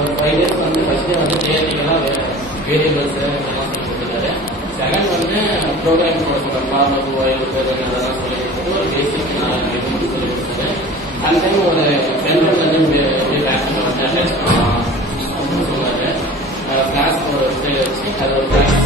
ஒரு 5 years வந்து first வந்து தியரிட்டிக்கலா வேரியபிள்ஸ் எல்லாம் சொல்லி கொடுத்துருக்காரு. செகண்ட் வந்து ப்ரோக்ராம் கொடுத்துருக்காரு. ஃபார்மட் ஓஎல் அதெல்லாம் சொல்லி கொடுத்து ஒரு பேசிக் சொல்லி கொடுத்தாரு. அந்த டைம் ஒரு சென்ட்ரல் வந்து பேக் சொல்லுவாரு. கிளாஸ் ஒரு வச்சு அது ஒரு கிளாஸ்